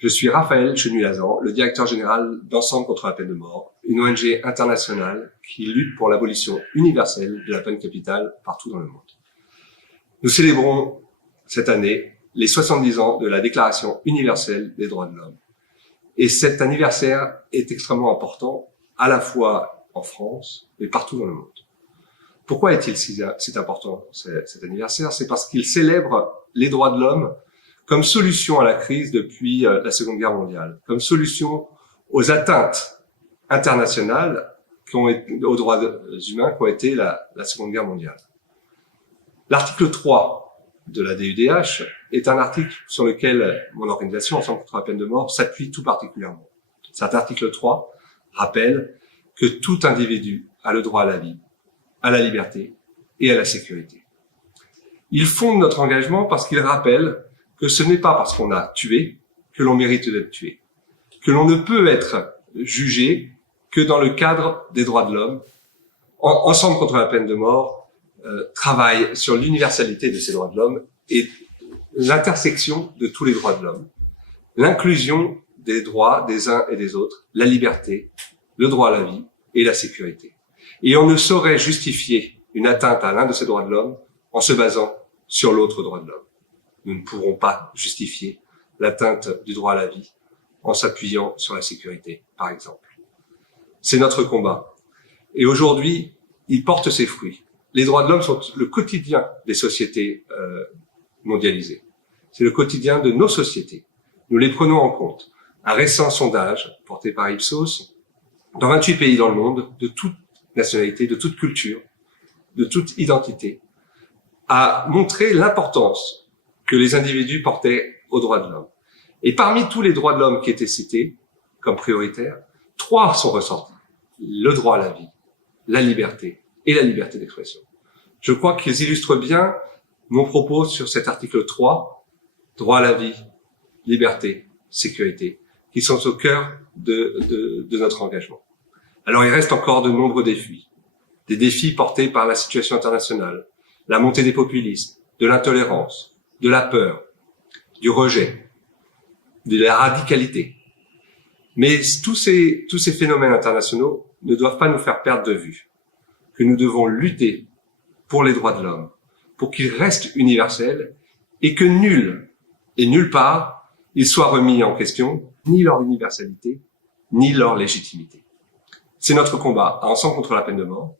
Je suis Raphaël Chenu-Lazan, le directeur général d'Ensemble contre la peine de mort, une ONG internationale qui lutte pour l'abolition universelle de la peine capitale partout dans le monde. Nous célébrons cette année les 70 ans de la Déclaration universelle des droits de l'homme. Et cet anniversaire est extrêmement important, à la fois en France, mais partout dans le monde. Pourquoi est-il si important cet anniversaire? C'est parce qu'il célèbre les droits de l'homme comme solution à la crise depuis la Seconde Guerre mondiale, comme solution aux atteintes internationales aux droits humains qui ont été la Seconde Guerre mondiale. L'article 3 de la DUDH est un article sur lequel mon organisation, Ensemble contre la peine de mort, s'appuie tout particulièrement. Cet article 3 rappelle que tout individu a le droit à la vie, à la liberté et à la sécurité. Il fonde notre engagement parce qu'il rappelle que ce n'est pas parce qu'on a tué que l'on mérite d'être tué, que l'on ne peut être jugé que dans le cadre des droits de l'homme. Ensemble contre la peine de mort travaille sur l'universalité de ces droits de l'homme et l'intersection de tous les droits de l'homme, l'inclusion des droits des uns et des autres, la liberté, le droit à la vie et la sécurité. Et on ne saurait justifier une atteinte à l'un de ces droits de l'homme en se basant sur l'autre droit de l'homme. Nous ne pourrons pas justifier l'atteinte du droit à la vie en s'appuyant sur la sécurité, par exemple. C'est notre combat. Et aujourd'hui, il porte ses fruits. Les droits de l'homme sont le quotidien des sociétés mondialisées. C'est le quotidien de nos sociétés. Nous les prenons en compte. Un récent sondage porté par Ipsos, dans 28 pays dans le monde, de toute nationalité, de toute culture, de toute identité, a montré l'importance que les individus portaient aux droits de l'homme. Et parmi tous les droits de l'homme qui étaient cités comme prioritaires, 3 sont ressortis. Le droit à la vie, la liberté et la liberté d'expression. Je crois qu'ils illustrent bien mon propos sur cet article 3, droit à la vie, liberté, sécurité, qui sont au cœur de notre engagement. Alors il reste encore de nombreux défis. Des défis portés par la situation internationale, la montée des populismes, de l'intolérance, de la peur, du rejet, de la radicalité. Mais tous ces phénomènes internationaux ne doivent pas nous faire perdre de vue que nous devons lutter pour les droits de l'homme, pour qu'ils restent universels et que nul et nulle part ils soient remis en question, ni leur universalité, ni leur légitimité. C'est notre combat à Ensemble contre la peine de mort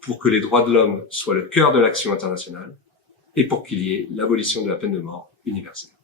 pour que les droits de l'homme soient le cœur de l'action internationale et pour qu'il y ait l'abolition de la peine de mort universelle.